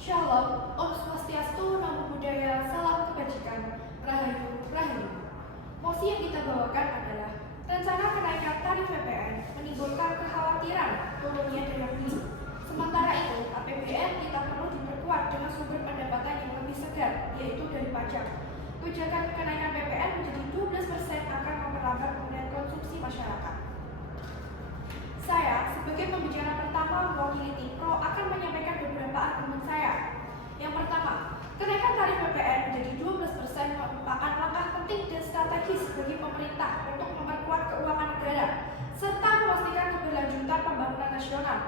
Shalom, Om Swastiastu, Namo Buddhaya, Salam Kebajikan, Rahayu, Rahayu. Mosi yang kita bawakan adalah rencana kenaikan tarif PPN menimbulkan kekhawatiran turunnya daya beli. Sementara itu, APBN kita perlu diperkuat dengan sumber pendapatan yang lebih segar, yaitu dari pajak. Kebijakan kenaikan PPN menjadi 12% akan memperlambat pemulihan konsumsi masyarakat. Saya, sebagai pembicara pertama mewakili tim Pro, akan menyampaikan beberapa argumen saya. Yang pertama, kenaikan tarif PPN menjadi 12% merupakan langkah penting dan strategis bagi pemerintah untuk memperkuat keuangan negara, serta memastikan keberlanjutan pembangunan nasional.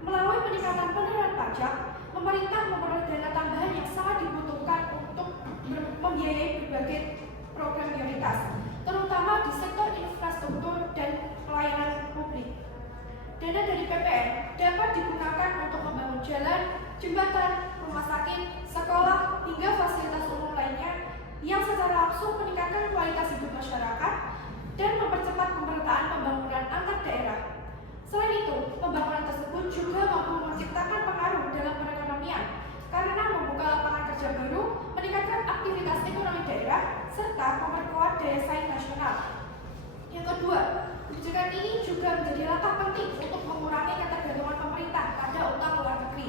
Melalui peningkatan penerimaan pajak, pemerintah memperoleh dana tambahan yang sangat dibutuhkan untuk membiayai berbagai program prioritas, terutama di sektor infrastruktur dan pelayanan publik. Dana dari PPN dapat digunakan untuk membangun jalan, jembatan, rumah sakit, sekolah, hingga fasilitas umum lainnya yang secara langsung meningkatkan kualitas hidup masyarakat dan mempercepat pemerataan pembangunan antar daerah. Selain itu, pembangunan tersebut juga mampu menciptakan pengaruh dalam perekonomian karena membuka lapangan kerja baru, meningkatkan aktivitas ekonomi daerah, serta memperkuat daya saing nasional. Yang kedua, kebijakan ini juga menjadi langkah penting untuk mengurangi ketergantungan pemerintah pada utang luar negeri.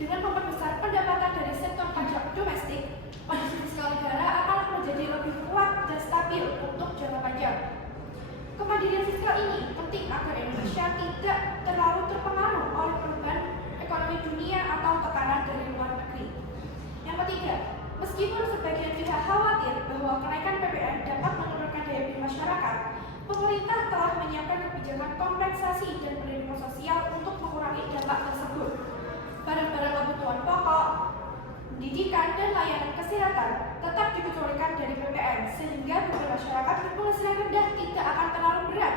Dengan memperbesar pendapatan dari sektor pajak domestik, kondisi fiskal negara akan menjadi lebih kuat dan stabil untuk jangka panjang. Kemandirian fiskal ini penting agar Indonesia tidak terlalu terpengaruh oleh perubahan ekonomi dunia atau tekanan dari luar negeri. Yang ketiga, meskipun sebagian pihak khawatir bahwa kenaikan PPN dapat menurunkan daya beli masyarakat, pemerintah telah menyiapkan kebijakan kompensasi dan perlindungan sosial untuk mengurangi dampak tersebut. Barang-barang kebutuhan pokok, pendidikan, dan layanan kesehatan tetap dikecualikan dari PPN sehingga bagi masyarakat berpenghasilan rendah tidak akan terlalu berat.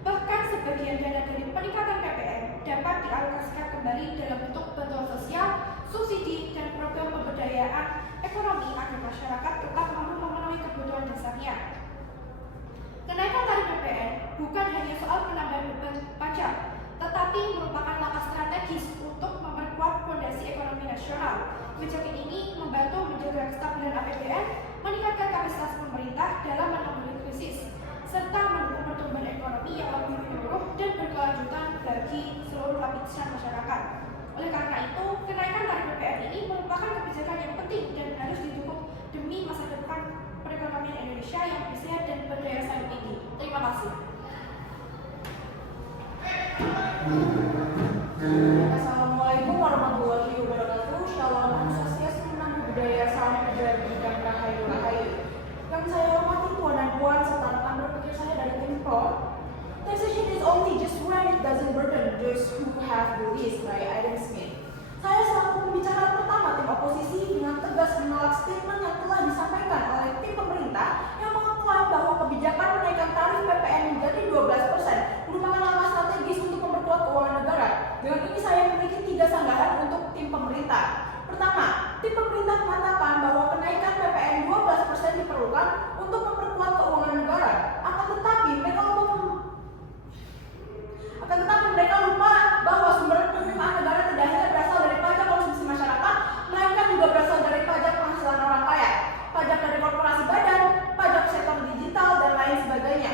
Bahkan sebagian dana dari peningkatan PPN dapat dialokasikan kembali dalam bentuk bantuan sosial, subsidi, dan program pemberdayaan ekonomi agar masyarakat tetap mampu memenuhi kebutuhan dasarnya. Kenaikan tarif PPN bukan hanya soal penambahan beban pajak, tetapi merupakan langkah strategis untuk memperkuat fondasi ekonomi nasional. Kebijakan ini membantu menjaga kestabilan APBN, meningkatkan kapasitas pemerintah dalam menangani krisis, serta mendukung pertumbuhan ekonomi yang lebih menyeluruh dan berkelanjutan bagi seluruh lapisan masyarakat. Oleh karena itu, kenaikan tarif PPN ini merupakan kebijakan yang penting dan harus didukung demi masa depan perekonomian Indonesia yang sehat dan berdaya saing tinggi. Terima kasih. Assalamualaikum warahmatullahi wabarakatuh. Shalom, Om Swastiastu, Namo Buddhaya, Salam Kebajikan, Rahayu, Rahayu. Yang saya hormati Tuan dan Puan serta rekan berpikir saya dari tim Pro. Taxation is only just when it doesn't burden those who have the least, by Adam Smith. Saya selaku pembicara pertama tim oposisi dengan tegas menolak statement yang telah disampaikan oleh tim pemerintah yang mengklaim bahwa kebijakan menaikkan tarif PPN menjadi 12% merupakan langkah strategis untuk memperkuat keuangan negara. Dengan ini saya memiliki 3 sanggahan untuk tim pemerintah. Pertama, tim pemerintah mengatakan bahwa kenaikan PPN 12% diperlukan untuk memperkuat keuangan negara. Akan tetapi mereka lupa bahwa sumber penerimaan negara tidak hanya berasal dari pajak konsumsi masyarakat, melainkan juga berasal dari pajak penghasilan orang kaya, pajak dari korporasi badan, pajak sektor digital, dan lain sebagainya.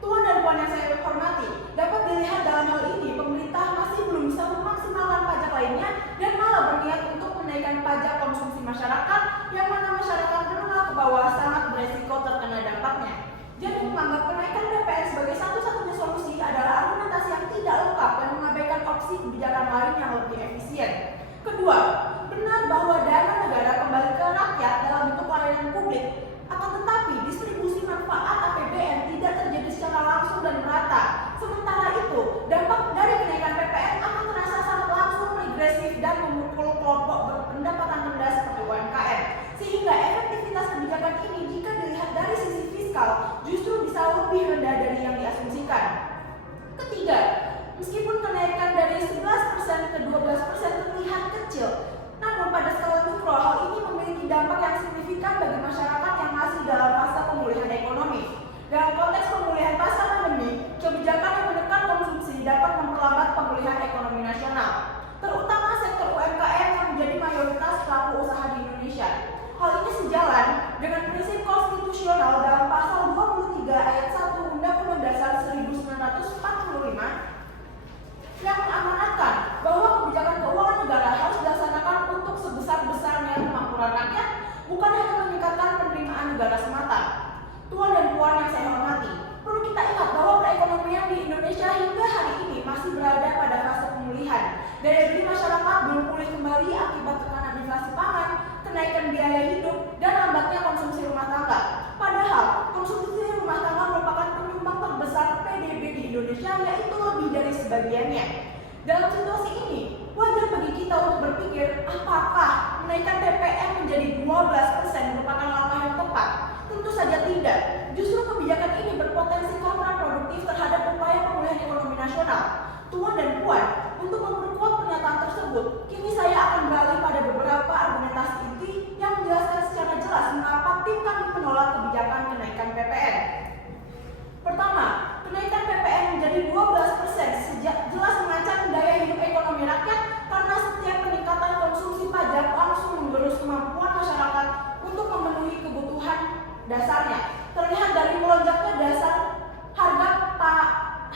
Tuan dan Puan yang saya hormati, dapat dilihat dalam hal ini pemerintah masih belum bisa memaksimalkan pajak lainnya dan malah berniat untuk menaikkan pajak konsumsi masyarakat yang mana masyarakat menengah ke bawah sangat beresiko terkena dampaknya. Jadi menganggap kenaikan PPN sebagai satu-satunya solusi adalah argumentasi yang tidak lengkap dan mengabaikan opsi kebijakan lain yang lebih efisien. Kedua, benar bahwa dana negara kembali ke rakyat dalam bentuk pelayanan publik. Akan tetapi distribusi manfaat APBN tidak terjadi secara langsung dan merata. Sementara itu, dampak dari kenaikan PPN akan terasa sangat langsung, regresif, dan memukul kelompok berpendapatan rendah seperti UMKM. Sehingga efektivitas kebijakan ini jika dilihat dari sisi fiskal justru bisa lebih rendah dari yang diasumsikan. Ketiga, meskipun kenaikan dari 11% ke 12% terlihat kecil, namun pada skala mikro hal ini memiliki dampak yang signifikan bagi masyarakat yang masih dalam masa pemulihan ekonomi. Dalam konteks pemulihan pasca pandemi, kebijakan yang menekan konsumsi dapat memperlambat pemulihan ekonomi nasional, terutama sektor UMKM yang menjadi mayoritas Secara hingga hari ini masih berada pada fase pemulihan. Daya beli masyarakat belum pulih kembali akibat tekanan inflasi pangan, kenaikan biaya hidup, dan lambatnya konsumsi rumah tangga. Padahal, konsumsi rumah tangga merupakan penyumbang terbesar PDB di Indonesia, yaitu lebih dari sebagiannya. Dalam situasi ini, wajar bagi kita untuk berpikir apakah menaikkan PPN menjadi 12% merupakan langkah yang tepat? Tentu saja tidak. Justru kebijakan ini berpotensi kontraproduktif terhadap upaya pemulihan ekonomi nasional. Tuan dan puan, untuk memperkuat pernyataan tersebut, kini saya akan beralih pada beberapa argumentasi inti yang menjelaskan secara jelas mengapa tim kami menolak kebijakan kenaikan PPN. Pertama, kenaikan PPN menjadi 12% jelas mengancam daya hidup ekonomi rakyat karena setiap peningkatan konsumsi pajak langsung menggerus kemampuan masyarakat untuk memenuhi kebutuhan dasarnya. Terlihat dari melonjaknya dasar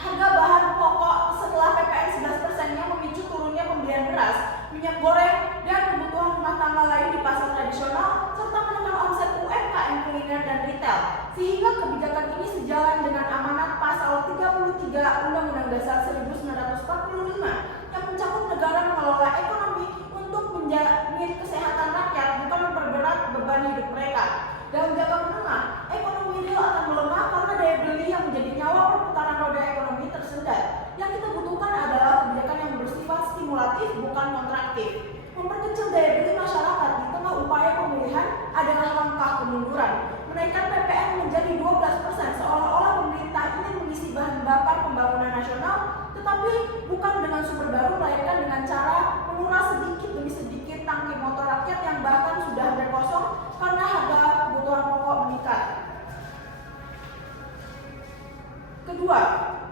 harga bahan pokok setelah PPN 11% yang memicu turunnya pembelian beras, minyak goreng, dan kebutuhan rumah tangga lain di pasar tradisional, serta menekan omset UMKM kuliner dan retail. Sehingga kebijakan ini sejalan dengan amanat pasal 33 Undang-Undang Dasar 1945 yang mencakup negara mengelola ekonomi untuk menjamin kesehatan rakyat, bukan memperberat beban hidup mereka. Dalam jangka menengah, ekonomi real akan melemah karena daya beli yang menjadi nyawa perputaran roda ekonomi tersendat. Yang kita butuhkan adalah kebijakan yang bersifat stimulatif, bukan kontraktif. Memperkecil daya beli masyarakat di tengah upaya pemulihan adalah langkah kemunduran. Menaikkan PPN menjadi 12% seolah-olah pemerintah ingin mengisi bahan bakar pembangunan nasional, tetapi bukan dengan sumber baru, melainkan dengan cara menguras sedikit demi sedikit tangki motor rakyat yang bahkan sudah hampir kosong karena harga kebutuhan pokok meningkat. Kedua,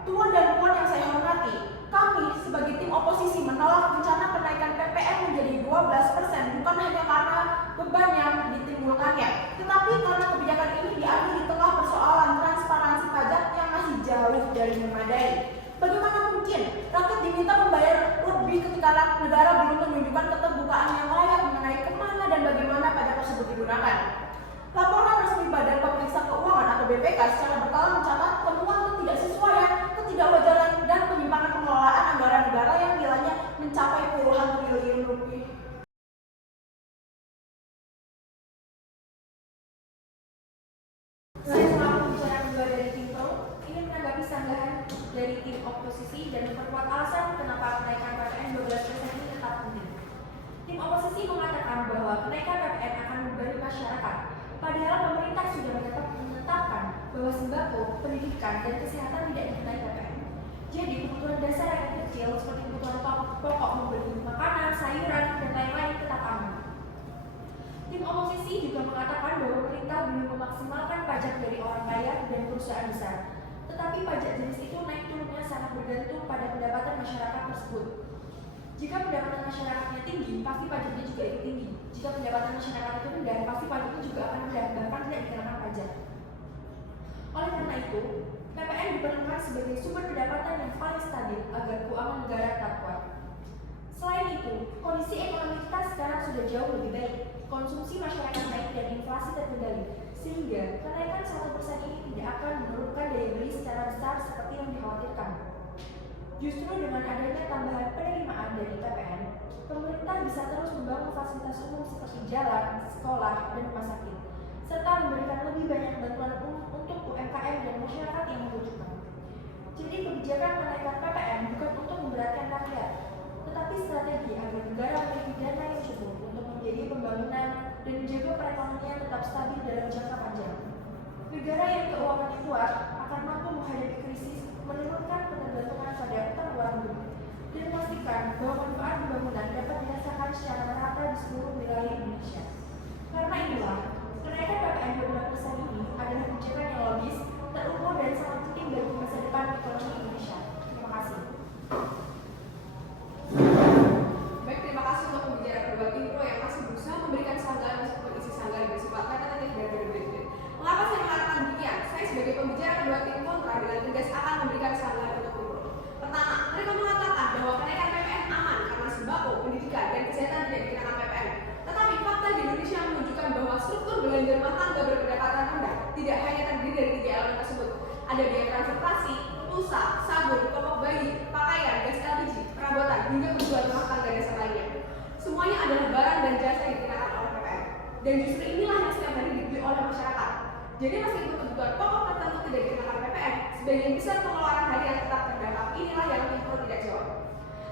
tuan dan puan yang saya hormati, kami sebagai tim oposisi menolak rencana kenaikan PPN menjadi 12% bukan hanya karena beban yang ditimbulkannya, tetapi karena kebijakan ini diambil di tengah persoalan transparansi pajak yang masih jauh dari memadai. Bagaimana mungkin rakyat diminta membayar lebih ketika negara belum menunjukkan keterbukaan yang layak mengenai kemana dan bagaimana pajak tersebut digunakan? Laporan resmi Badan Pemeriksa Keuangan atau BPK secara berkala mencatat temuan ketidaksesuaian, ketidakwajaran, dan penyimpangan pengelolaan anggaran negara yang nilainya mencapai puluhan triliun rupiah. Saya selaku pembicara kedua dari tim Pro ingin menanggapi sanggahan dari tim oposisi dan memperkuat alasan kenapa kenaikan PPN 12% ini tetap penting. Tim oposisi mengatakan bahwa kenaikan PPN akan membebani masyarakat, padahal pemerintah sudah menetapkan bahwa sembako, pendidikan, dan kesehatan tidak dikenai PPN. Jadi kebutuhan dasar rakyat kecil seperti kebutuhan pokok membeli makanan, sayuran, dan lain-lain tetap aman. Tim oposisi juga mengatakan bahwa pemerintah belum memaksimalkan pajak dari orang kaya dan perusahaan besar. Tetapi pajak jenis itu naik turunnya sangat bergantung pada pendapatan masyarakat tersebut. Jika pendapatan masyarakatnya tinggi, pasti pajaknya juga ikut tinggi. Jika pendapatan masyarakat itu rendah, pasti pajaknya juga akan rendah, bahkan tidak dikenakan pajak. Oleh karena itu, PPN diperlukan sebagai sumber pendapatan yang paling stabil agar keuangan negara tetap kuat. Selain itu, kondisi ekonomi kita sekarang sudah jauh lebih baik. Konsumsi masyarakat naik dan inflasi terkendali, sehingga kenaikan 1% ini tidak akan menurunkan daya beli secara besar seperti yang dikhawatirkan. Justru dengan adanya tambahan penerimaan dari PPN, pemerintah bisa terus membangun fasilitas umum seperti jalan, sekolah, dan rumah sakit, serta memberikan lebih banyak bantuan untuk UMKM dan masyarakat yang membutuhkan. Jadi kebijakan kenaikan PPN bukan untuk memberatkan rakyat, tetapi strategi agar negara memiliki dana yang cukup untuk membiayai pembangunan dan menjaga perekonomian tetap stabil dalam jangka panjang. Negara yang keuangannya kuat akan mampu menghadapi krisis, menurunkan ketergantungan pada utang luar negeri, dan memastikan bahwa manfaat pembangunan dapat dirasakan secara merata di seluruh wilayah Indonesia. Karena itulah, kenaikan PPN 12% ini adalah kebijakan yang logis, terukur, dan sangat penting bagi masa depan ekonomi Indonesia. Terima kasih. Baik, terima kasih untuk pembicara kedua tim Pro yang masih berusaha memberikan sanggahan meskipun isi sanggahan bersifat repetitif dan berbelit-belit. Mengapa saya mengatakan demikian? Saya sebagai pembicara kedua tim kontra dengan tegas akan memberikan sanggahan untuk tim Pro. Pertama, mereka mengatakan dan justru inilah yang setiap hari dibeli oleh masyarakat. Jadi meskipun kebutuhan pokok tertentu tidak dikenakan PPN, sebagian besar pengeluaran harian tetap terdampak. Inilah yang Timro tidak jawab.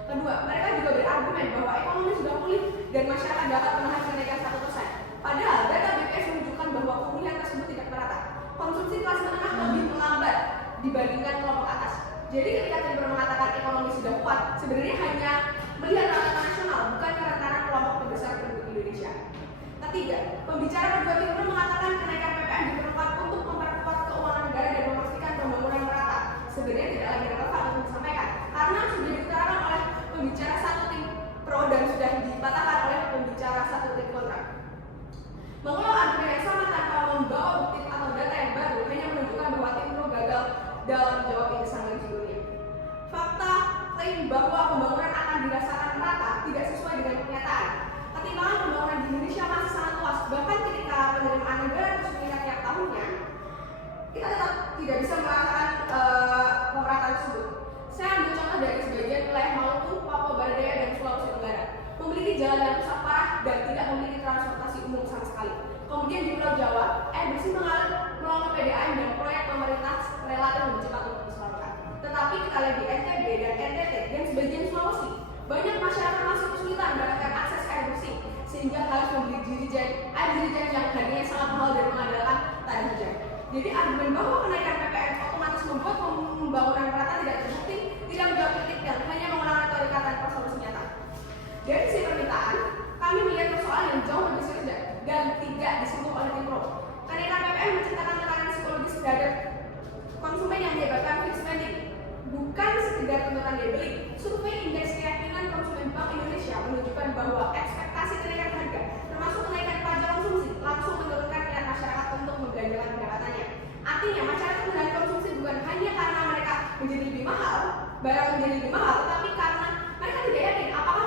Kedua, mereka juga berargumen bahwa ekonomi sudah pulih dan masyarakat dapat menahan kenaikan 1%. Padahal data BPS menunjukkan bahwa pemulihan tersebut tidak merata. Konsumsi kelas menengah lebih melambat dibandingkan kelompok atas. Jadi ketika Timro mengatakan ekonomi sudah kuat, sebenarnya hanya melihat rata nasional, bukan karena kelompok terbesar penduduk Indonesia. Ketiga, pembicara kedua Timro mengatakan kenaikan PPN diperlukan untuk memperkuat keuangan negara dan memastikan pembangunan merata. Sebenarnya tidak lagi relevan untuk disampaikan, karena sudah diutarakan oleh pembicara satu tim pro dan sudah dipatahkan oleh pembicara satu tim kontra. Mengulang argumen yang sama tanpa membawa bukti atau data yang baru hanya menunjukkan bahwa tim pro gagal dalam menjawab indesan yang sebelumnya. Fakta klaim bahwa pembangunan akan dirasakan merata tidak sesuai dengan kenyataan. Ketimbangan pembangunan di Indonesia masih sangat luas, bahkan ketika penerimaan negara terus meningkat tiap tahunnya, kita tetap tidak bisa merasakan pemerataan tersebut. Saya ambil contoh dari sebagian wilayah Maluku, Papua Barat Daya, dan Sulawesi Tenggara, memiliki jalan yang rusak parah dan tidak memiliki transportasi umum sama sekali. Kemudian di Pulau Jawa, air bersih mengalir melalui PDAM dan proyek pemerintah relatif lebih cepat untuk disalurkan. Tetapi kita lihat di NTB dan NTT dan sebagian Sulawesi, banyak masyarakat masih kesulitan mendapatkan akses air bersih, sehingga harus membeli air dirijen yang harganya sangat mahal dan mengandalkan tanah hujan. Jadi argumen bahwa kenaikan PPN otomatis membuat pembangunan merata tidak terbukti, tidak menjawab kritik dan hanya mengulang retorika tanpa solusi nyata. Dari sisi permintaan, kami melihat persoalan yang jauh lebih serius dan tidak disentuh oleh Timro. Kenaikan PPN menciptakan tekanan psikologis terhadap konsumen yang menyebabkan fixed spending, bukan sekedar tuntutan daya beli. Survei indeks keyakinan konsumen Bank Indonesia menunjukkan bahwa ekspektasi kenaikan harga, termasuk kenaikan pajak konsumsi, langsung menurunkan minat masyarakat untuk membelanjakan pendapatannya. Artinya masyarakat menarik konsumsi bukan hanya karena mereka menjadi lebih mahal, barang menjadi lebih mahal, tetapi karena mereka tidak yakin apakah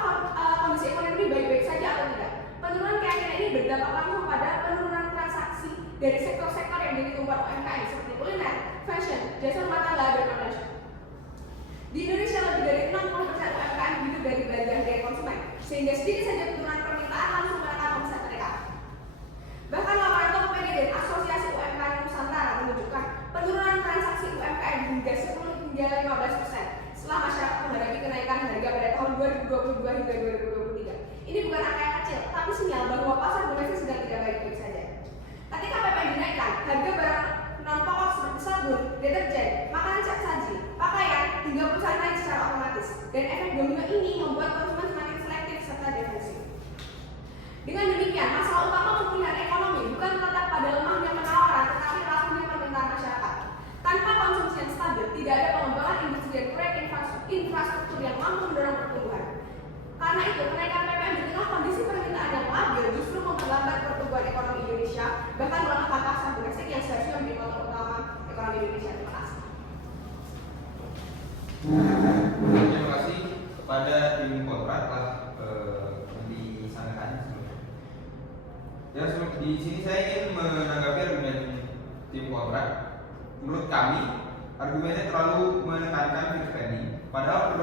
kondisi ekonomi baik-baik saja atau tidak. Penurunan keyakinan ini berdampak langsung pada penurunan transaksi dari sektor-sektor yang jadi tumpuan UMKM seperti kuliner, fashion, jasa rumah tangga, dan lain-lain. Di Indonesia lebih dari 60% UMKM hidup dari belanja dari konsumen, sehingga sedikit saja penurunan permintaan langsung menekan omset mereka. Bahkan laporan Tokopedia dan Asosiasi UMKM Nusantara menunjukkan penurunan transaksi UMKM hingga 10 hingga 15% setelah masyarakat menghadapi kenaikan harga pada tahun 2022 hingga 2023. Ini bukan angka yang kecil, tapi sinyal bahwa pasar domestik sedang tidak baik-baik saja. Ketika PPN dinaikkan, harga barang non-pokok seperti sabun, deterjen, makanan siap saji, pakaian, hingga perusahaan naik secara otomatis. Dan efek domino ini membuat konsumen semakin selektif serta defensif. Dengan demikian, masalah utama pemulihan ekonomi bukan terletak pada lemahnya penawaran, tetapi rapuhnya permintaan masyarakat. Tanpa konsumsi yang stabil, tidak ada pengembangan industri dan proyek infrastruktur yang mampu mendorong pertumbuhan. Karena itu, kenaikan PPN di tengah kondisi permintaan yang labil justru memperlambat pertumbuhan ekonomi Indonesia, bahkan melangkah pasar domestik yang seharusnya menjadi motor utama ekonomi Indonesia. Terima kasih. Terima kasih kepada tim kontra telah disampaikan sebelumnya. Dan di sini saya ingin menanggapi argumen tim kontra. Menurut kami, argumennya terlalu menekankan fixed spending, padahal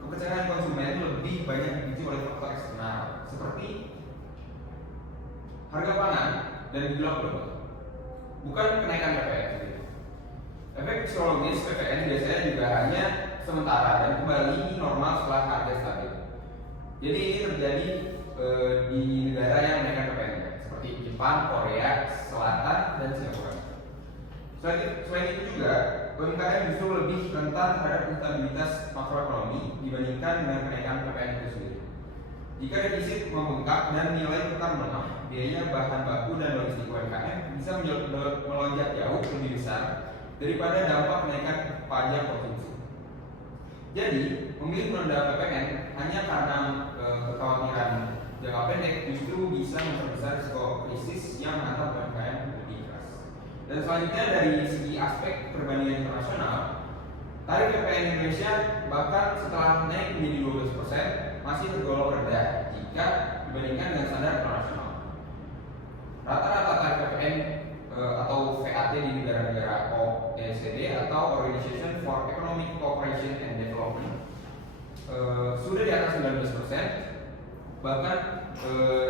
kepercayaan konsumen lebih banyak dipicu oleh faktor eksternal seperti harga pangan dan gejolak global, bukan kenaikan PPN. Efek psikologis PPN biasanya juga hanya sementara dan kembali normal setelah harga stabil. Jadi ini terjadi di negara yang menaikkan PPN seperti Jepang, Korea Selatan, dan Singapura. Selain itu juga, UMKM justru lebih rentan terhadap instabilitas makroekonomi dibandingkan dengan kenaikan PPN itu sendiri. Jika defisit membengkak dan nilai tukar melemah, biaya bahan baku dan logistik UMKM bisa melonjak jauh lebih besar daripada dampak kenaikan pajak konsumsi. Jadi, memilih menunda PPN hanya karena kekhawatiran jangka pendek justru bisa memperbesar risiko krisis yang menghantam UMKM lebih keras. Dan selanjutnya dari segi aspek perbandingan internasional, tarif PPN Indonesia bahkan setelah naik menjadi 12% masih tergolong rendah jika dibandingkan dengan standar internasional. Rata-rata tarif PPN atau VAT di negara-negara OECD atau Organization for Economic Cooperation and Development sudah di atas 19%, Bahkan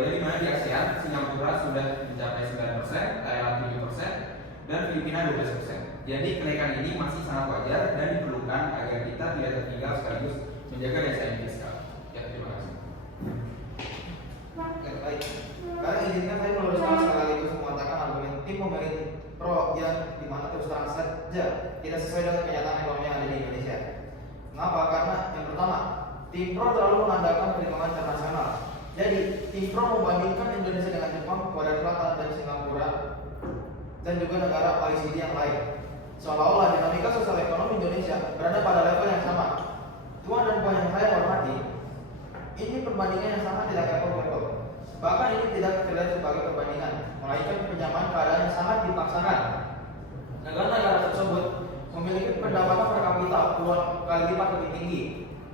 yang dimana di ASEAN, Singapura sudah mencapai 9%, Thailand 7%, dan Filipina 12%. Jadi kenaikan ini masih sangat wajar dan diperlukan agar kita tidak tertinggal sekaligus menjaga daya saing fiskal. Ya, terima kasih. Ya, baik. Sekarang izinkan saya meluruskan sekaligus mengatakan argumen tim pemilih pro yang dimana terus terang saja tidak sesuai dengan kenyataan ekonomi yang ada di Indonesia. Kenapa? Karena yang pertama, tim pro terlalu mengandalkan perhitungan internasional. Jadi, tim pro membandingkan Indonesia dengan Jepang, Korea Selatan, dan Singapura, dan juga negara OECD yang lain. Seolah-olah dinamika sosial ekonomi Indonesia berada pada level yang sama. Tuan dan puan yang saya hormati, ini perbandingan yang sangat tidak apple-to-apple. Bahkan ini tidak terlihat sebagai perbandingan, melainkan penyamaan keadaan yang sangat dipaksakan. Negara-negara tersebut memiliki pendapatan per kapita puluhan kali lipat lebih tinggi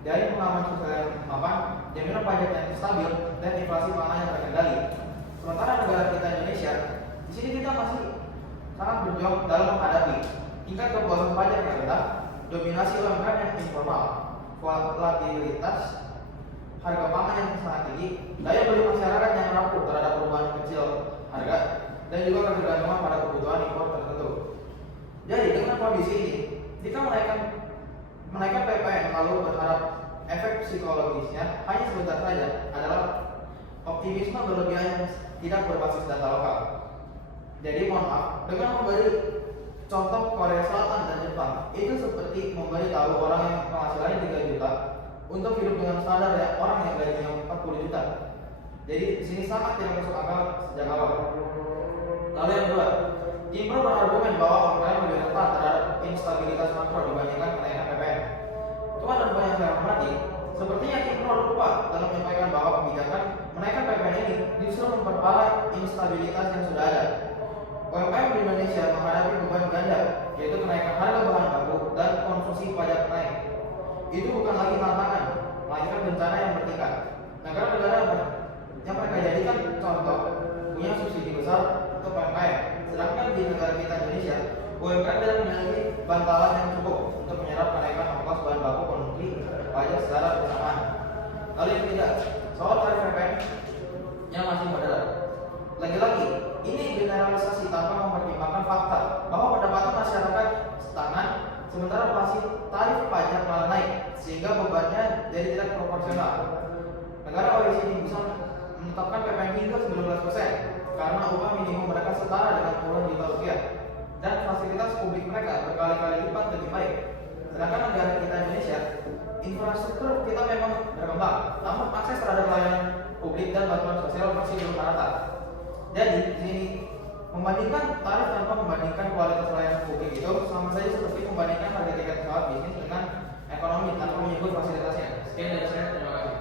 dari pengaman sosial yang mapan, jaminan pajak yang stabil, dan inflasi pangan yang terkendali. Sementara negara kita Indonesia, di sini kita masih sangat berjuang dalam menghadapi tingkat kepuasan pajak yang rendah, dominasi UMKM yang informal, volatilitas harga pangan yang sangat tinggi, daya beli masyarakat yang rapuh terhadap perubahan kecil harga, dan juga ketergantungan pada kebutuhan impor tertentu. Jadi dengan kondisi ini, jika menaikkan PPN lalu berharap efek psikologisnya hanya sebentar saja adalah optimisme berlebihan yang tidak berbasis data lokal. Jadi mohon maaf, dengan memberi contoh Korea Selatan dan Jepang, itu seperti memberi tahu orang yang penghasilannya 3 juta untuk hidup dengan standar yang orang yang gajinya 40 juta. Jadi di sini sangat tidak masuk akal sejak awal. Lalu yang kedua, tim pro berargumen bahwa UMKM lebih rentan terhadap instabilitas makro dibandingkan kenaikan PPN. Tuan dan puan yang saya hormati, sepertinya tim pro lupa dalam menyampaikan bahwa kebijakan menaikkan PPN ini justru memperparah instabilitas yang sudah ada. UMKM di Indonesia menghadapi beban ganda, yaitu kenaikan harga bahan baku dan konsumsi pajak naik. Itu bukan lagi tantangan, melainkan bencana yang bertingkat. Negara-negara yang mereka jadikan contoh punya subsidi besar untuk UMKM, sedangkan di negara kita Indonesia, UMKM tidak memiliki bantalan yang cukup untuk menyerap kenaikan ongkos bahan baku konsumsi pajak secara bersamaan. Lalu yang ketiga, soal tarif PPN yang masih moderat. Lagi-lagi, ini generalisasi tanpa mempertimbangkan fakta bahwa pendapatan masyarakat stagnan, sementara masih tarif pajak malah naik, sehingga bebannya jadi tidak proporsional. Negara OECD bisa menetapkan PPN hingga 19% karena upah minimum mereka setara dengan puluhan juta rupiah, dan fasilitas publik mereka berkali-kali lipat lebih baik. Sedangkan negara kita Indonesia, infrastruktur kita memang berkembang, namun akses terhadap layanan publik dan bantuan sosial masih belum merata. Jadi di sini membandingkan tarif tanpa membandingkan kualitas layanan publik itu sama saja seperti membandingkan harga tiket pesawat bisnis dengan ekonomi tanpa menyebut fasilitasnya. Sekian dari saya, terima kasih.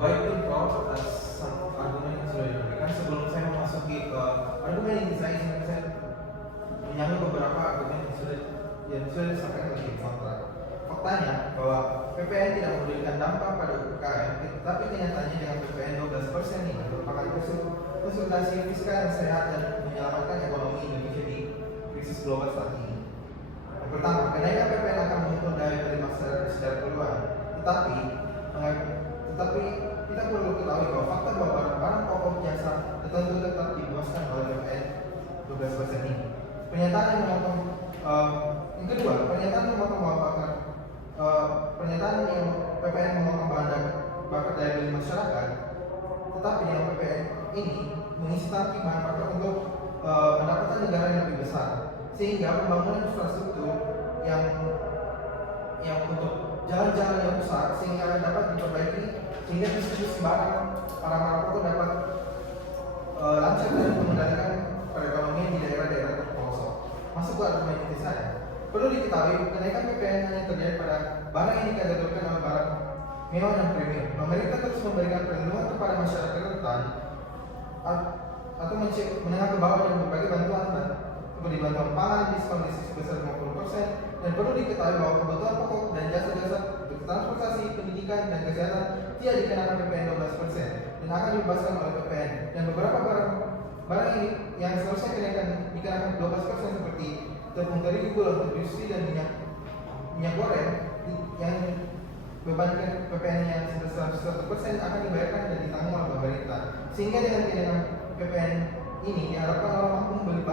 Baik Pro atas argumen yang sudah diberikan. Sebelum saya memasuki ke argumen ini, saya menyambut beberapa argumen yang sudah disampaikan oleh kontra. Faktanya bahwa PPN tidak memberikan dampak pada UMKM, tetapi kenyataannya dengan PPN 12% ini merupakan konsultasi fiskal yang sehat dan menyelamatkan ekonomi Indonesia di krisis global saat ini. Yang pertama, kenaikan PPN akan menguntungkan daya beli masyarakat secara keseluruhan, tetapi kita perlu ketahui bahwa fakta bahwa barang pokok jasa tertentu tetap dibebaskan oleh PPN 12% ini. Pernyataan yang memotong yang kedua, pernyataan yang PPN memotong bahan bakar daya beli masyarakat, tetapi dengan PPN ini mengisi tangki bahan bakar untuk pendapatan negara yang lebih besar, sehingga pembangunan infrastruktur yang untuk jalan-jalan yang besar sehingga dapat diperbaiki, sehingga distribusi barang para pokok dapat lancar dan mengendalikan perekonomian di daerah-daerah terpelosok. Masuk ke argumen inti saya. Perlu diketahui, kenaikan PPN hanya terjadi pada barang yang dikategorikan oleh barang mewah dan premium. Pemerintah terus memberikan perlindungan kepada masyarakat rentan atau menengah ke bawah dengan berbagai bantuan seperti bantuan pangan, diskon listrik sebesar 50%, dan perlu diketahui bahwa kebutuhan pokok dan jasa-jasa untuk transportasi, pendidikan, dan kesehatan tidak dikenakan PPN 12% dan akan dibebaskan oleh PPN. Dan beberapa barang ini yang seharusnya dikenakan 12% seperti tepung terigu, gula, industri, dan minyak goreng yang beban PPN yang sebesar 100% akan dibayarkan dan ditanggung oleh pemerintah. Sehingga dengan kenaikan PPN ini diharapkan orang mampu membeli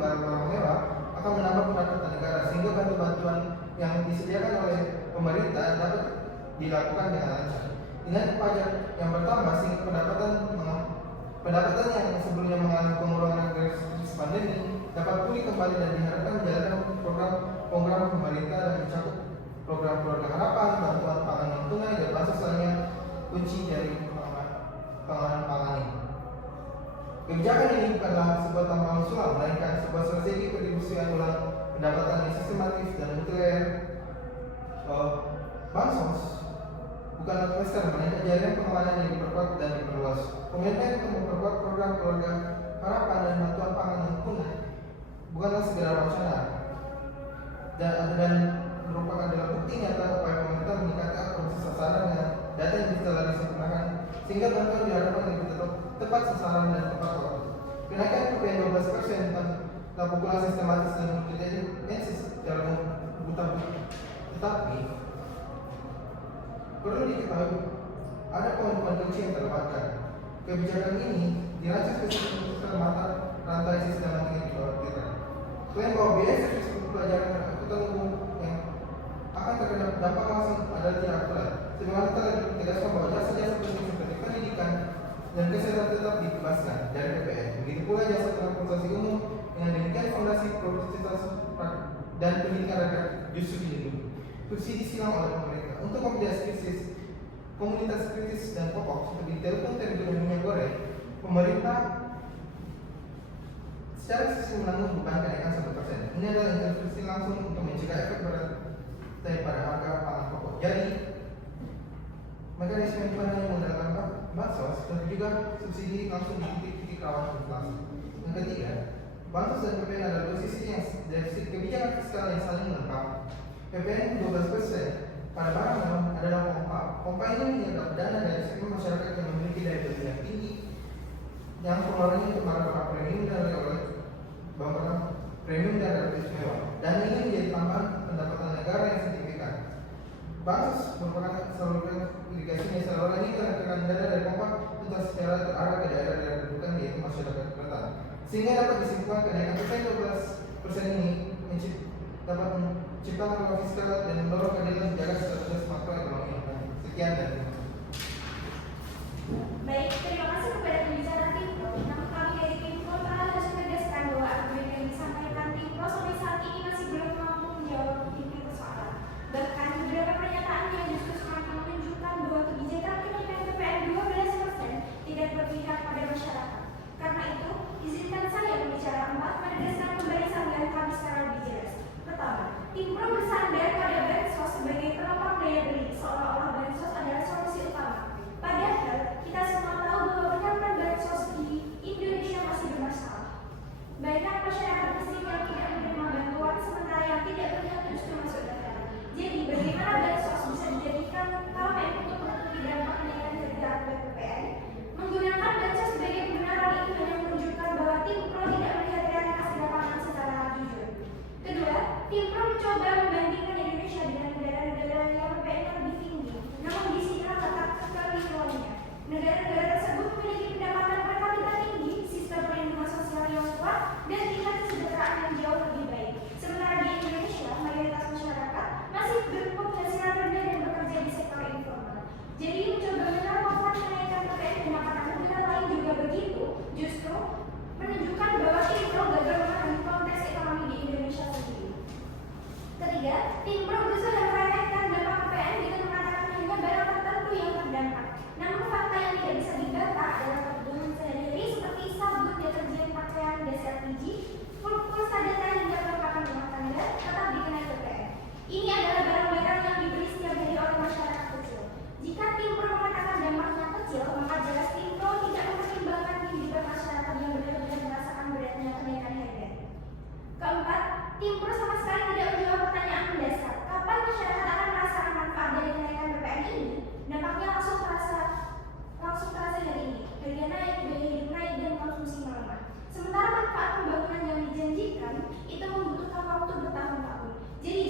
barang mewah akan menambah pendapatan negara, sehingga bantuan yang disediakan oleh pemerintah dapat dilakukan dengan lancar. Dengan pajak yang bertambah, sehingga pendapatan yang sebelumnya mengalami pengurangan krisis pandemi dapat pulih kembali dan diharapkan menjalankan program pemerintah dan mencakup program keluarga harapan, bantuan pangan non tunai dan bansos lainnya kunci dari penganan pangan ini. Kebijakan ini bukanlah sebuah tambahan usulan, melainkan sebuah strategi pendistribusian ulang pendapatan yang sistematis dan multilayer. Bansos bukanlah pester, melainkan jaringan pengawalan yang diperkuat dan diperluas. Pemerintah untuk memperkuat program keluarga harapan dan bantuan pangan non tunai bukanlah segera wacana dan merupakan adalah bukti nyata upaya pemerintah meningkatkan produksi sasaran dengan data yang telah disempurnakan, sehingga bantuan diharapkan lebih tepat sasaran dan tepat waktu. Kenaikan PPN 12% tanpa pula sistematis dan multidimensi secara mutlak, tetapi perlu diketahui ada poin-poin kunci yang terlewatkan. Kebijakan ini dirancang spesifik untuk mata rantai sistematik yang dikhawatirkan. Selain bahwa biaya servis pelajaran angkutan umum yang akan terkena dampak langsung adalah tidak akurat. Sebagaimana telah ditegaskan bahwa jasa-jasa penting seperti pendidikan dan kesehatan tetap dibebaskan dari PPN. Begitu pula jasa transportasi umum. Dengan demikian fondasi produktivitas dan pendidikan rakyat justru dilindungi. Subsidi silang oleh pemerintah untuk komunitas kritis dan pokok seperti telepon, telegram, dan minyak goreng. Pemerintah secara sistem menanggung beban kenaikan 1%. Ini adalah intervensi langsung untuk mencegah efek berat daripada harga pangan pokok. Jadi, mekanisme ini hanya menggunakan bansos, tapi juga subsidi langsung di titik-titik rawan inflasi. Yang ketiga, bansos dan PPN adalah dua sisi yang dari sisi kebijakan fiskal yang saling melengkapi. PPN 12% pada barang mewah adalah pompa. Pompa ini menyerap dana dari segmen masyarakat yang memiliki daya beli yang tinggi, yang pengeluarannya untuk barang-barang premium dan barang premium dan relatif mewah. Dan ini menjadi tambahan pendapatan negara yang signifikan. Bansos merupakan saluran irigasi yang saluran ini terkena dana dari pompa tetap secara terarah ke daerah-daerah kedudukan yaitu masyarakat rentan. Sehingga dapat disimpulkan kenaikan PPN 12% ini dapat menciptakan ruang fiskal dan mendorong keadilan menjaga stabilitas makroekonomi. Sekian dan terima kasih. Baik, terima kasih kepada pembicara Timpro. Namun kami dari Timpro harus menegaskan bahwa argumen yang disampaikan Timpro sampai saat ini masih belum mampu menjawab inti persoalan. Bahkan beberapa pernyataan yang justru semakin menunjukkan bahwa kebijakan kenaikan PPN 12% tidak berpihak pada masyarakat. Karena itu, izinkan saya berbicara 4 menegaskan kembali sambilan kami secara lebih jelas. Pertama, Timpro bersandar pada bansos sebagai penopang daya beli, seolah-olah bansos adalah solusi utama. Padahal, kita semua tahu bahwa penyaluran bansos di Indonesia masih bermasalah. Banyak masyarakat miskin yang tidak menerima bantuan, sementara yang tidak berhak justru masuk daftar. Jadi, bagaimana bansos bisa dijadikan elemen untuk menutupi dampak kenaikan harga PPN? Menggunakan bansos sebagai kebenaran itu hanya menunjukkan bahwa Timpro tidak melihat realitas di lapangan secara jujur. Kedua, Timpro mencoba membandingkan Indonesia dengan negara-negara yang PPN lebih tinggi, namun di sini tetap kekeliruannya. Negara-negara tersebut memiliki pendapatan per kapita tinggi, sistem perlindungan sosial yang kuat, dan tingkat kesejahteraan yang jauh lebih baik. Sementara di Indonesia, mayoritas masyarakat masih berpenghasilan rendah dan bekerja di sektor informal. Jadi mencoba menerapkan kenaikan PPN pendapatan negara lain juga begitu, justru menunjukkan bahwa Timpro gagal memahami konteks ekonomi di Indonesia sendiri. Ketiga, Timpro berusaha meremehkan dampak PPN dengan mengatakan hanya barang tertentu yang terdampak. Namun fakta yang tidak bisa dibantah adalah kebutuhan sehari-hari seperti sabun, deterjen, pakaian, gas LPG, pulsa data hingga perlengkapan rumah tangga tetap dikenai PPN. Ini adalah barang-barang yang dibeli setiap hari oleh masyarakat kecil. Jika Timpro mengatakan dampaknya kecil, maka jelas Timpro tidak mempertimbangkan kehidupan masyarakat yang benar-benar merasakan beratnya kenaikan harga. Keempat, Timpro sama sekali tidak menjawab pertanyaan mendasar. Kapan masyarakat akan merasakan manfaat dari kenaikan PPN ini? Dampaknya langsung terasa hari ini. Harga naik, biaya hidup naik, dan konsumsi melemah. Sementara manfaat pembangunan yang dijanjikan itu membutuhkan waktu bertahun-tahun. Jadi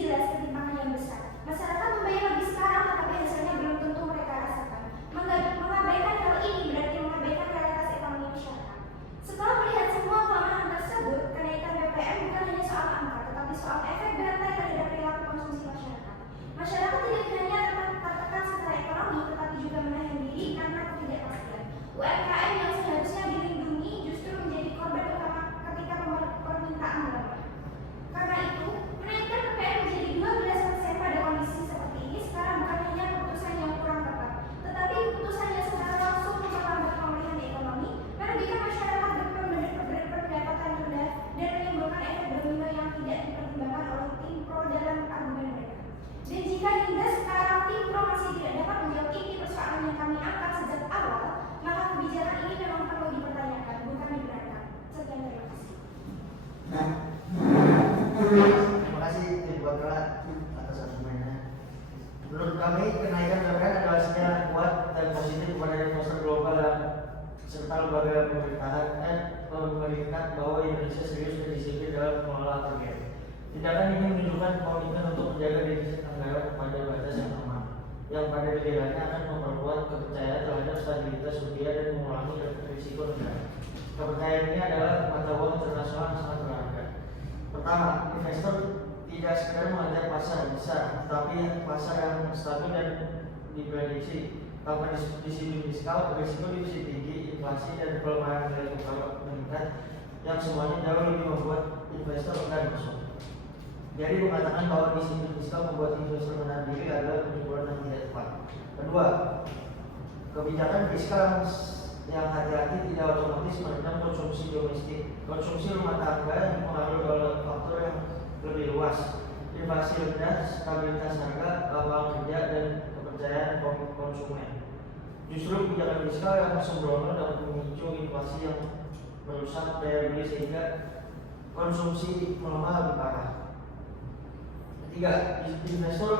wakilnya atas argumennya. Menurut kami, kenaikan PPN adalah sinyal yang kuat dan positif kepada investor global dan serta lembaga pemerintahan dan memberikan bahwa Indonesia serius dan disiplin dalam mengelola APBN. Tindakan ini menunjukkan komitmen untuk menjaga defisit anggaran pada batas yang aman, yang pada gilirannya akan memperkuat kepercayaan terhadap stabilitas rupiah dan mengurangi risiko negara. Kepercayaan ini adalah mata uang internasional yang sangat berharga. Pertama, investor tidak sekedar mengejar pasar besar, tetapi pasar yang stabil dan diprediksi. Tanpa disiplin fiskal, risiko defisit tinggi, inflasi, dan pelemahan nilai tukar meningkat, yang semuanya jauh lebih membuat investor enggan masuk. Jadi mengatakan bahwa disiplin fiskal membuat investor menahan diri adalah kesimpulan yang tidak tepat. Kedua, kebijakan fiskal yang hati-hati tidak otomatis meredam konsumsi domestik. Konsumsi rumah tangga yang dipengaruhi oleh faktor yang lebih luas, inflasi rendah, stabilitas harga, lapangan kerja, dan kepercayaan konsumen. Justru kebijakan fiskal yang sembrono dapat memicu inflasi yang merusak daya beli sehingga konsumsi melemah lebih parah. Ketiga, investor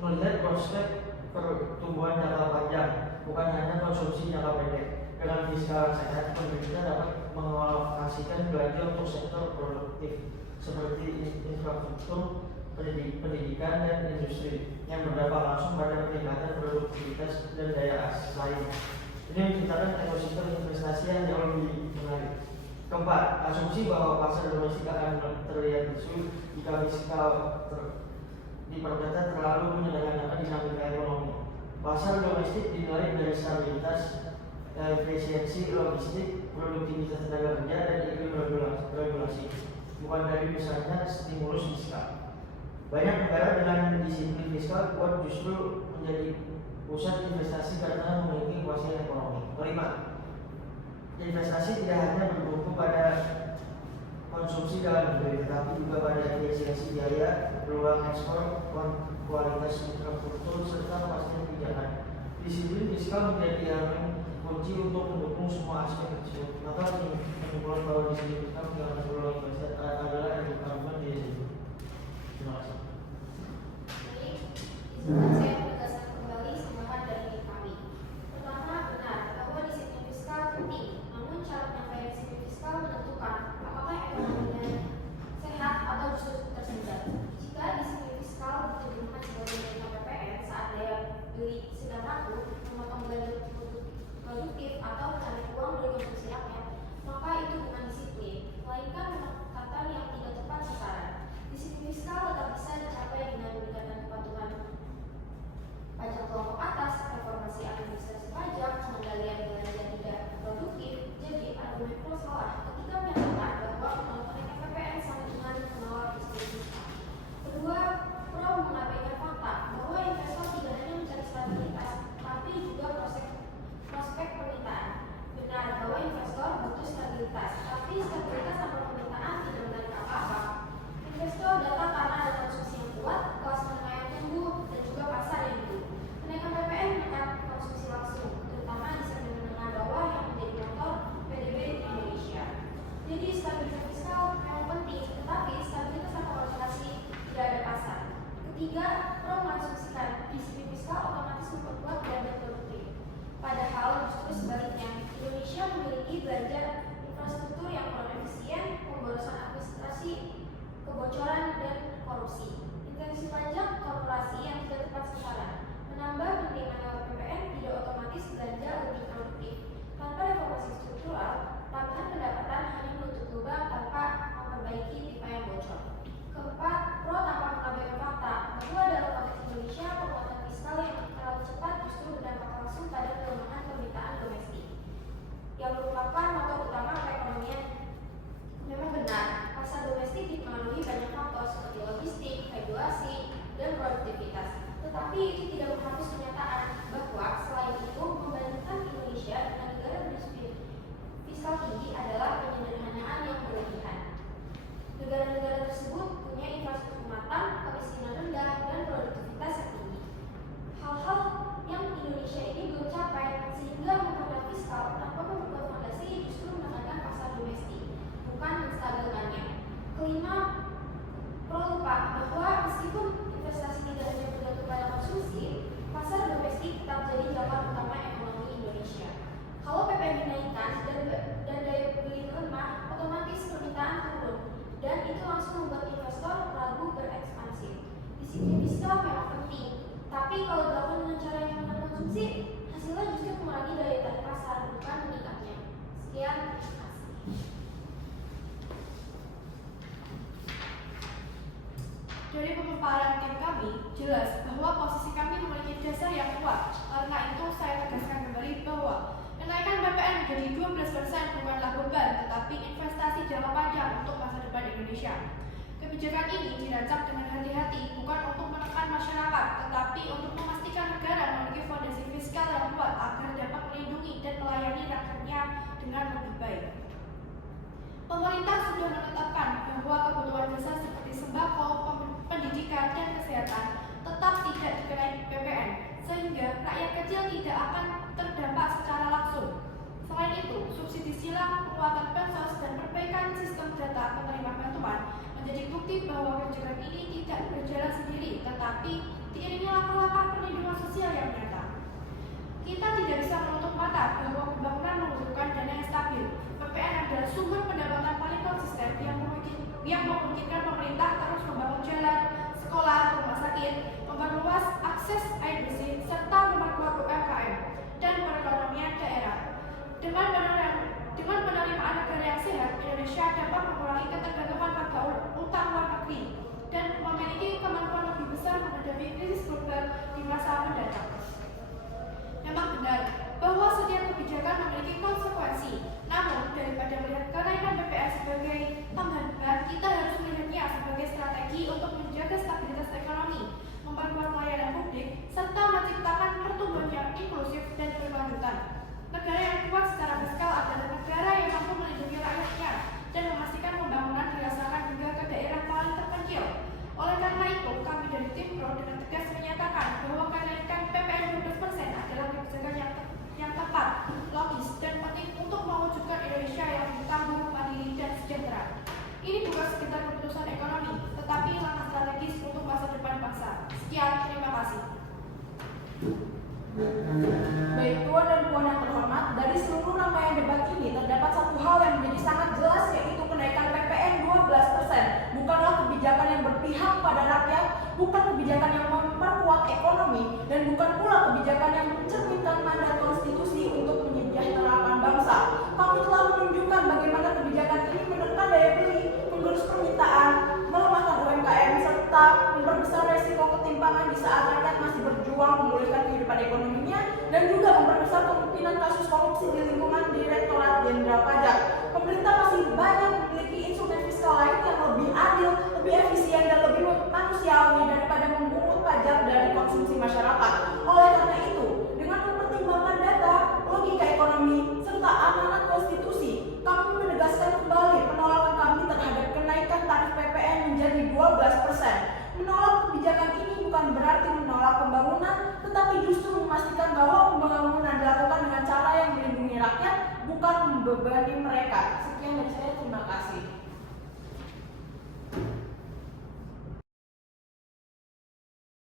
melihat prospek pertumbuhan jangka panjang, bukan hanya konsumsi jangka pendek. Dengan fiskal sehat, pemerintah dapat mengalokasikan belanja untuk sektor produktif seperti infrastruktur, pendidikan, dan industri yang berdampak langsung pada peningkatan produktivitas dan daya saing. Ini menciptakan ekosistem investasi yang jauh lebih menarik. Keempat, asumsi bahwa pasar domestik akan terlihat lesu jika fiskal diperketat terlalu menyederhanakan dinamika ekonomi. Pasar domestik dinilai dari stabilitas, efisiensi logistik, produktivitas tenaga kerja, dan iklim regulasi, bukan dari besarnya stimulus fiskal. Banyak negara dengan disiplin fiskal kuat justru menjadi pusat investasi karena memiliki kuasa ekonomi. Kelima, investasi tidak hanya bertumpu pada konsumsi dalam negeri, tetapi juga pada efisiensi biaya, peluang ekspor, kualitas infrastruktur, serta kepastian kebijakan. Disiplin fiskal menjadi elemen kunci untuk mendukung semua aspek tersebut. Maka penyimpulan bahwa disiplin fiskal menjalankan peluang investasi adalah argumen di sini. Terima kasih. Izinkan saya menegaskan kembali semangat dari kami. Pertama, benar bahwa disiplin fiskal penting, namun cara penyampaian disiplin fiskal menentukan apakah ekonominya sehat atau justru tersendat. Jika disiplin fiskal diterjemahkan sebagai menaikkan PPN saat daya beli sedang rapuh, memotong belanja produktif atau menarik uang dari konsumsi rakyat, maka itu bukan disiplin, melainkan pendekatan yang tidak tepat sasaran. Disiplin fiskal tetap bisa dicapai dengan meningkatkan kepatuhan pajak kelompok atas, reformasi administrasi pajak, pengendalian belanja tidak produktif. Jadi argumen pro salah ketika menyatakan bahwa kenaikan PPN sama dengan menolak disiplin fiskal. Kedua, pro mengabaikan fakta bahwa investor tidak hanya mencari stabilitas, tapi juga prospek permintaan. Benar bahwa investor butuh stabilitas, tapi stabilitas tanpa permintaan tidak menarik apa-apa. Investor datang karena ada konsumsi yang kuat, kelas menengah yang tumbuh, dan juga pasar yang tumbuh. Kenaikan PPN menekan konsumsi langsung, terutama di segmen menengah bawah yang menjadi motor PDB di Indonesia. Jadi stabilitas fiskal memang penting, tetapi stabilitas tanpa orientasi tidak ada pasar. Ketiga, pro mengasumsikan disiplin fiskal otomatis memperkuat belanja produktif. Padahal justru sebaliknya, Indonesia memiliki belanja infrastruktur yang kurang efisien, pemborosan administrasi, kebocoran, dan korupsi. Intensi pajak korporasi yang tidak tepat sasaran, menambah penerimaan lewat PPN tidak otomatis belanja lebih produktif. Tanpa reformasi struktural, tambahan pendapatan hanya menutup lubang tanpa memperbaiki pipa yang bocor. Keempat, pro tanpa mengabaikan fakta bahwa dalam konteks Indonesia penguatan fiskal yang terlalu cepat justru berdampak langsung pada pelemahan permintaan domestik yang merupakan motor utama perekonomian. Memang benar, pasar domestik dipengaruhi banyak faktor seperti logistik, prinsip, hasilnya justru mengurangi daya tarik pasar, bukan meningkatnya. Sekian, terima kasih. Dari pemaparan tim kami, jelas bahwa posisi kami memiliki dasar yang kuat. Karena itu, saya tegaskan kembali bahwa kenaikan PPN menjadi 12% bukanlah beban, tetapi investasi jangka panjang untuk masa depan Indonesia. Kebijakan ini dirancang dengan hati-hati, bukan untuk menekan masyarakat, tetapi untuk memastikan negara memiliki fondasi fiskal yang kuat agar dapat melindungi dan melayani rakyatnya dengan lebih baik. Pemerintah sudah menetapkan bahwa kebutuhan dasar seperti sembako, pendidikan, dan kesehatan tetap tidak dikenai PPN, sehingga rakyat kecil tidak akan terdampak secara langsung. Selain itu, subsidi silang, penguatan bansos, dan perbaikan sistem data penerima bantuan menjadi bukti bahwa kebijakan ini tidak berjalan sendiri, tetapi diiringi langkah-langkah perlindungan sosial yang nyata. Kita tidak bisa menutup mata bahwa pembangunan membutuhkan dana yang stabil. PPN adalah sumber pendapatan paling konsisten yang memungkinkan pemerintah terus membangun jalan, sekolah, rumah sakit, memperluas akses air bersih, serta memperkuat UMKM dan perekonomian daerah. Dengan penerimaan negara yang sehat, Indonesia dapat mengurangi ketergantungan pada utang luar negeri dan memiliki kemampuan lebih besar menghadapi krisis global di masa mendatang. Memang benar bahwa setiap kebijakan memiliki konsekuensi. Namun, daripada melihat kenaikan BPN sebagai tambahan beban, kita harus melihatnya sebagai strategi untuk menjaga stabilitas ekonomi, memperkuat pelayanan publik, serta menciptakan pertumbuhan yang inklusif dan berkelanjutan. Negara yang kuat secara fiskal adalah negara yang mampu melindungi rakyatnya dan memastikan pembangunan dirasakan hingga ke daerah paling terpencil. Oleh karena itu, kami dari tim Pro dengan tegas menyatakan bahwa kenaikan PPN 12% adalah kebijakan yang tepat, logis, dan penting untuk mewujudkan Indonesia yang tangguh, mandiri, dan sejahtera. Ini bukan sekedar keputusan ekonomi, tetapi langkah strategis untuk masa depan bangsa. Sekian, terima kasih. Baik Tuan dan Puan yang terhormat, dari seluruh rangkaian debat ini terdapat satu hal yang menjadi sangat jelas, yaitu kenaikan PPN 12% bukanlah kebijakan yang berpihak pada rakyat, bukan kebijakan yang memperkuat ekonomi, dan bukan pula kebijakan yang mencerminkan mandat konstitusi untuk menyejahterakan bangsa. Kami telah menunjukkan bagaimana kebijakan ini menekan daya beli, menggerus permintaan, melemahkan UMKM, serta memperbesar resiko ketimpangan di saat rakyat masih berjuang memulihkan kehidupan ekonominya, dan juga memperbesar kemungkinan kasus korupsi di lingkungan Direktorat Jenderal Pajak. Pemerintah masih banyak memiliki instrumen fiskal lain yang lebih adil, lebih efisien, dan lebih manusiawi daripada memungut pajak dari konsumsi masyarakat. Oleh karena itu, dengan mempertimbangkan data, logika ekonomi, serta amanat konstitusi, kami menegaskan kembali penolakan kami terhadap kenaikan tarif PPN menjadi 12%. Menolak kebijakan ini bukan berarti menolak pembangunan, tetapi justru memastikan bahwa pembangunan dilakukan dengan cara yang melindungi rakyat, bukan membebani mereka. Sekian dari saya, terima kasih.